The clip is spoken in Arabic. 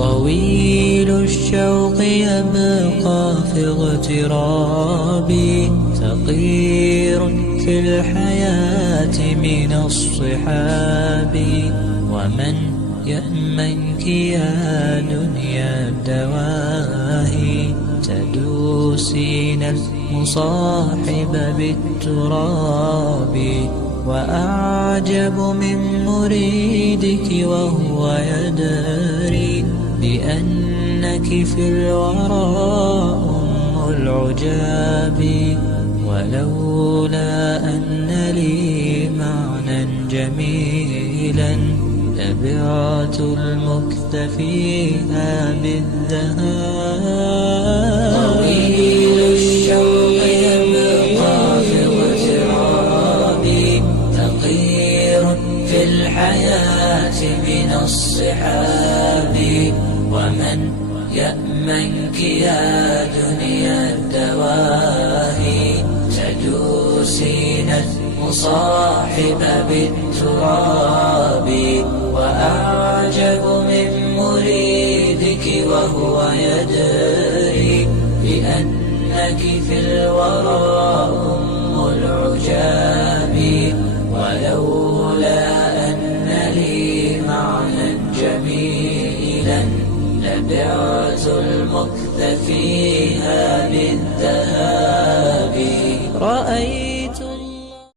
طويل الشوق يبقى في اغترابي، ثقير في الحياة من الصحاب. ومن يأمنك يا دنيا الدواهي، تدوسين المصاحب بالتراب. وأعجب من مريدك وهو يدري بأنك في الورى أم العجاب. ولولا أن لي معنى جميلا لبعت المكث فيها بالذهاب. طويل الشوق يبقى في اغترابي، ثقير في الحياة من الصحاب. ومن يأمنك يا دنيا الدواهي، تدوسين المصاحب بالتراب. وأعجب من مريدك وهو يدري بأنك في الورى